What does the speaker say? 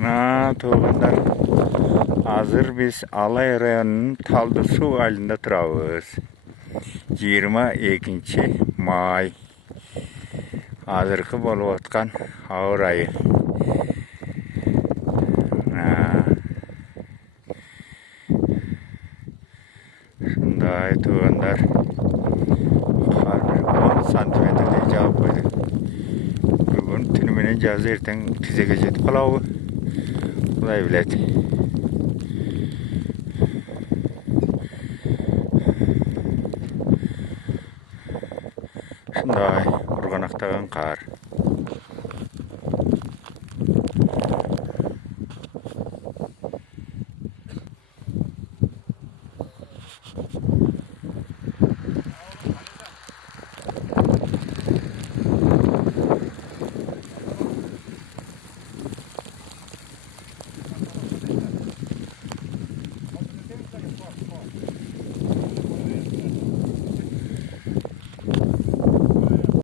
Туғандар, азыр біз Алай районының Талдысу айылында тұрабыз. 22 май. Азырқы болып отқан ауыр айы. Шындай туғандар, қар 10 сантиметрдей жауып қойды. Бүгін түніменен жазы ертең тізеге жетіп қалауы. Құдай біледі. Шындай ұрғанақтаған қар.